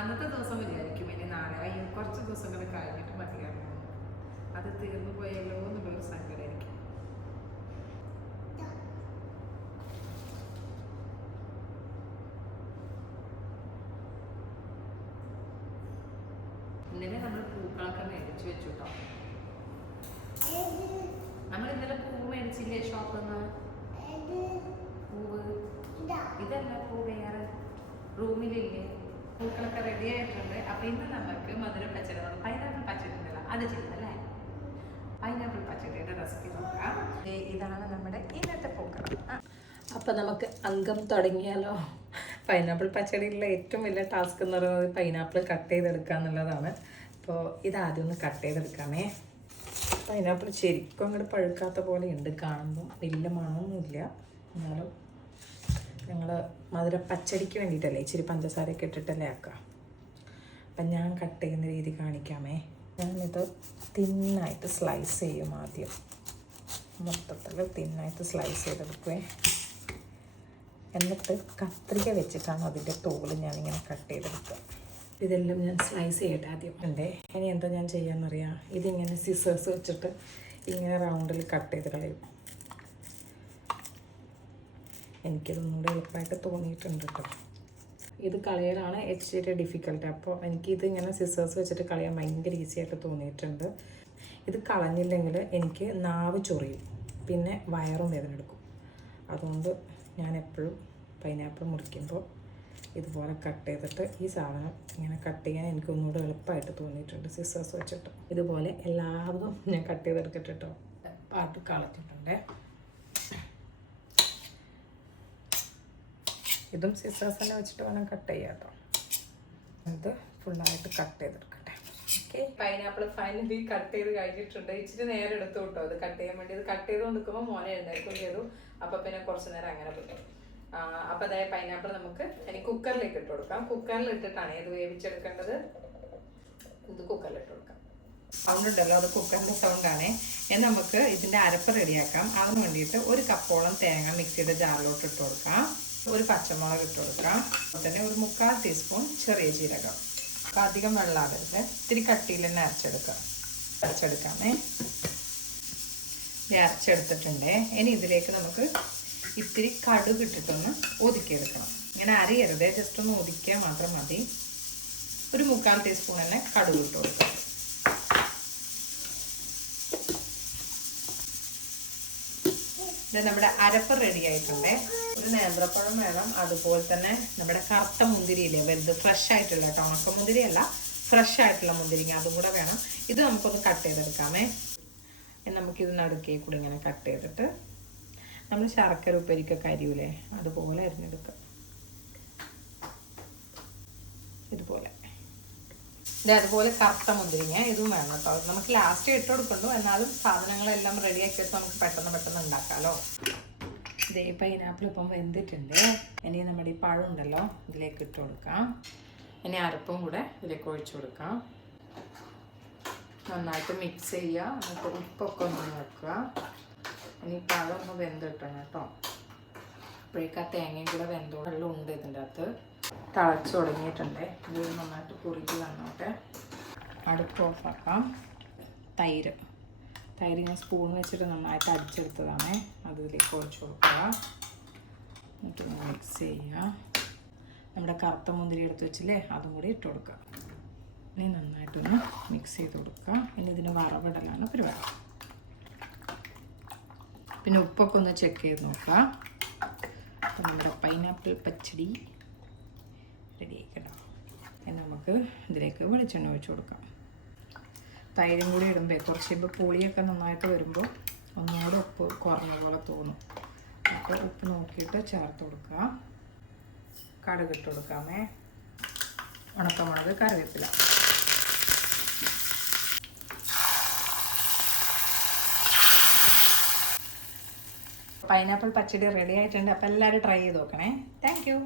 അന്നത്തെ ദിവസം വിചാരിക്കും ഇനി നാളെ അയ്യോ കുറച്ച് ദിവസങ്ങൾ കഴിഞ്ഞിട്ട് മതിയായിരുന്നു, അത് തീർന്നു പോയല്ലോ എന്നുള്ളൊരു സങ്കടമായിരിക്കും. ഇന്നലെ നമ്മൾ പൂക്കളൊക്കെ മേടിച്ചു വെച്ചു കേട്ടോ. നമ്മൾ ഇന്നലെ പൂവ് മേടിച്ചില്ലേ ഷോപ്പിൽ നിന്ന്? പൂവ് ഇതല്ല, പൂ വേറെ റൂമിലില്ലേ. പൂക്കളൊക്കെ റെഡി ആയിട്ടുണ്ട്. അപ്പൊ ഇന്ന് നമുക്ക് മധുര പച്ചടി, പൈനാപ്പിൾ പച്ചടി ഉണ്ടല്ലോ അത് ചെയ്യുന്നല്ലേ. പൈനാപ്പിൾ പച്ചടിയുടെ റെസിപ്പി നോക്കാം. ഇതാണ് നമ്മുടെ ഇന്നത്തെ പൂക്കളം. അപ്പൊ നമുക്ക് അംഗം തുടങ്ങിയാലോ. പൈനാപ്പിൾ പച്ചടിയിലുള്ള ഏറ്റവും വലിയ ടാസ്ക് എന്ന് പറയുന്നത് പൈനാപ്പിൾ കട്ട് ചെയ്തെടുക്കുക എന്നുള്ളതാണ്. അപ്പോൾ ഇതാദ്യം ഒന്ന് കട്ട് ചെയ്തെടുക്കാമേ. പൈനാപ്പിൾ ശരിക്കും അങ്ങോട്ട് പഴുക്കാത്ത പോലെ ഉണ്ട് കാണുമ്പോൾ, വലിയ മണമൊന്നുമില്ല. എന്നാലും ഞങ്ങൾ മധുര പച്ചടിക്ക് വേണ്ടിയിട്ടല്ലേ ഇച്ചിരി പഞ്ചസാരയൊക്കെ ഇട്ടിട്ടല്ലേ ആക്കുക. അപ്പം ഞാൻ കട്ട് ചെയ്യുന്ന രീതി കാണിക്കാമേ. ഞാനിത് തിന്നായിട്ട് സ്ലൈസ് ചെയ്യും. ആദ്യം മൊത്തത്തിൽ തിന്നായിട്ട് സ്ലൈസ് ചെയ്തെടുക്കുവേ. എന്നിട്ട് കത്രിക വെച്ചിട്ടാണ് അതിൻ്റെ തോല് ഞാനിങ്ങനെ കട്ട് ചെയ്തെടുക്കുക. ഇതെല്ലാം ഞാൻ സ്ലൈസ് ചെയ്യട്ടെ ആദ്യം. ഇനി എന്താ ഞാൻ ചെയ്യാമെന്നറിയാം. ഇതിങ്ങനെ സിസേഴ്സ് വെച്ചിട്ട് ഇങ്ങനെ റൗണ്ടിൽ കട്ട് ചെയ്ത് കളയും. എനിക്കിതൊന്നുകൂടെ എളുപ്പമായിട്ട് തോന്നിയിട്ടുണ്ട് കേട്ടോ. ഇത് കളയാനാണ് ഇച്ചിരി ഡിഫിക്കൽട്ട്. അപ്പോൾ എനിക്കിത് ഇങ്ങനെ സിസേഴ്സ് വെച്ചിട്ട് കളയാൻ ഭയങ്കര ഈസി ആയിട്ട് തോന്നിയിട്ടുണ്ട്. ഇത് കളഞ്ഞില്ലെങ്കിൽ എനിക്ക് നാവ് ചൊറിയും, പിന്നെ വയറും വേദന എടുക്കും. അതുകൊണ്ട് ഞാൻ എപ്പോഴും പൈനാപ്പിൾ മുറിക്കുമ്പോൾ ഇതുപോലെ കട്ട് ചെയ്തിട്ട് ഈ സാധനം ഇങ്ങനെ കട്ട് ചെയ്യാൻ എനിക്ക് ഒന്നുകൂടെ എളുപ്പമായിട്ട് തോന്നിയിട്ടുണ്ട് സിസേഴ്സ് വെച്ചിട്ട്. ഇതുപോലെ എല്ലാവരും ഞാൻ കട്ട് ചെയ്തെടുക്കട്ടെ കേട്ടോ. പാട്ട് കളഞ്ഞിട്ടുണ്ട്. ഇതും സിസേഴ്സ് തന്നെ വെച്ചിട്ട് വേണം കട്ട് ചെയ്യാം കേട്ടോ. ഇത് ഫുള്ളായിട്ട് കട്ട് ചെയ്തെടുക്കട്ടെ. ഓക്കെ, പൈനാപ്പിൾ ഫൈനലി കട്ട് ചെയ്ത് കഴിഞ്ഞിട്ടുണ്ട്. ഇച്ചിരി നേരം എടുത്തു കേട്ടോ ഇത് കട്ട് ചെയ്യാൻ വേണ്ടി. ഇത് കട്ട് ചെയ്ത് കൊടുക്കുമ്പോൾ മോനെ എഴുന്നേൽക്കും ചെയ്തു. അപ്പോൾ പിന്നെ കുറച്ച് നേരം അങ്ങനെ പോയി. അപ്പോൾ അതായത് പൈനാപ്പിൾ നമുക്ക് ഇനി കുക്കറിലേക്ക് ഇട്ട് കൊടുക്കാം. കുക്കറിൽ ഇട്ടിട്ടാണ് ഇത് വേവിച്ചെടുക്കേണ്ടത്. ഇത് കുക്കറിൽ ഇട്ട് കൊടുക്കാം. സൗണ്ട് ഉണ്ടല്ലോ, അത് കുക്കറിൻ്റെ സൗണ്ടാണ്. ഇനി നമുക്ക് ഇതിൻ്റെ അരപ്പ് റെഡിയാക്കാം. അതിന് വേണ്ടിയിട്ട് 1 കപ്പോളം തേങ്ങ മിക്സിയുടെ ജാറിലോട്ട് ഇട്ട് കൊടുക്കാം. 1 പച്ചമുളക് ഇട്ട് കൊടുക്കാം. അതുപോലെ തന്നെ 1/4 ടീസ്പൂൺ ചെറിയ ജീരകം. അപ്പോൾ അധികം വെള്ളമാകരുത്, ഇത്തിരി കട്ടിയിൽ തന്നെ അരച്ചെടുക്കാമേ. ഇത് അരച്ചെടുത്തിട്ടുണ്ട്. ഇനി ഇതിലേക്ക് നമുക്ക് ഇത്തിരി കടുക് ഇട്ടിട്ടൊന്ന് ഒതുക്കിയെടുക്കണം. ഇങ്ങനെ അരിയരുത്, ജസ്റ്റ് ഒന്ന് ഒതുക്കിയാൽ മാത്രം മതി. 1/4 ടീസ്പൂൺ തന്നെ കടുക് ഇട്ട് കൊടുക്കാം. ഇത് നമ്മുടെ അരപ്പ് റെഡി ആയിട്ടുണ്ട്. 1 നേന്ത്രപ്പഴം വേണം. അതുപോലെ തന്നെ നമ്മുടെ കറുത്ത മുന്തിരിയില്ലേ, വലുത് ഫ്രഷ് ആയിട്ടുള്ള കേട്ടോ, ഉണക്ക മുന്തിരി അല്ല, ഫ്രഷ് ആയിട്ടുള്ള മുന്തിരിങ്ങ, അതും കൂടെ വേണം. ഇത് നമുക്കൊന്ന് കട്ട് ചെയ്തെടുക്കാമേ. നമുക്കിത് നടുക്കേ കൂടി ഇങ്ങനെ കട്ട് ചെയ്തിട്ട് നമ്മൾ ശർക്കര ഉപ്പരിക്കൊക്കെ അരിയൂലേ, അതുപോലെ അരിഞ്ഞെടുക്കുക. ഇതുപോലെ അതുപോലെ കറുത്ത മുന്തിരിങ്ങ ഇതും വേണം കേട്ടോ. നമുക്ക് ലാസ്റ്റ് ഇട്ട് കൊടുക്കണ്ടു, എന്നാലും സാധനങ്ങളെല്ലാം റെഡിയാക്കി വെച്ച് നമുക്ക് പെട്ടെന്ന് ഉണ്ടാക്കാമല്ലോ. ഇതേ പൈനാപ്പിൾ ഇപ്പം വെന്തിട്ടുണ്ട്. ഇനി നമ്മുടെ ഈ പഴം ഉണ്ടല്ലോ ഇതിലേക്ക് ഇട്ട് കൊടുക്കാം. ഇനി അരപ്പും കൂടെ ഇതിലേക്ക് ഒഴിച്ചു കൊടുക്കാം. നന്നായിട്ട് മിക്സ് ചെയ്യുക. എന്നിട്ട് ഉപ്പൊക്കെ ഒന്ന് വെക്കുക. ഇനി പഴം ഒന്ന് വെന്ത് കിട്ടണം കേട്ടോ. അപ്പോഴേക്കും ആ തേങ്ങയും കൂടെ വെന്തോടെല്ലാം ഉണ്ട് ഇതിൻ്റെ അകത്ത്. തിളച്ച് തുടങ്ങിയിട്ടുണ്ട്. ഇത് നന്നായിട്ട് കുറുക്കി വന്നോട്ടെ. അടുപ്പ് ഓഫാക്കാം. തൈര് ഞാൻ സ്പൂൺ വെച്ചിട്ട് നന്നായിട്ട് അടിച്ചെടുത്തതാണ്. അത് ഇതിലേക്ക് ഒഴിച്ച് കൊടുക്കുക. എന്നിട്ട് മിക്സ് ചെയ്യുക. നമ്മുടെ കറുത്ത മുന്തിരി എടുത്ത് വെച്ചില്ലേ, അതും കൂടി ഇട്ട് കൊടുക്കുക. ഇനി നന്നായിട്ടൊന്ന് മിക്സ് ചെയ്ത് കൊടുക്കുക. ഇനി ഇതിന് വറവിടലാണ് പരിപാടി. പിന്നെ ഉപ്പൊക്കെ ഒന്ന് ചെക്ക് ചെയ്ത് നോക്കുക. അപ്പം നമ്മുടെ പൈനാപ്പിൾ പച്ചടി റെഡി ആയിക്കട്ടോ. ഇനി നമുക്ക് ഇതിലേക്ക് വെളിച്ചെണ്ണ ഒഴിച്ച് കൊടുക്കാം. തൈരും കൂടി ഇടുമ്പോൾ കുറച്ച് ഇപ്പോൾ പുളിയൊക്കെ നന്നായിട്ട് വരുമ്പോൾ ഒന്നുകൂടെ ഉപ്പ് കുറഞ്ഞ പോലെ തോന്നും. അപ്പോൾ ഉപ്പ് നോക്കിയിട്ട് ചേർത്ത് കൊടുക്കുക. കടുക് ഇട്ട് കൊടുക്കാമേ. ഉണക്കമുളക്, കറിവേപ്പില. പൈനാപ്പിൾ പച്ചടി റെഡി ആയിട്ടുണ്ട്. അപ്പോൾ എല്ലാവരും ട്രൈ ചെയ്ത് നോക്കണേ. Thank you.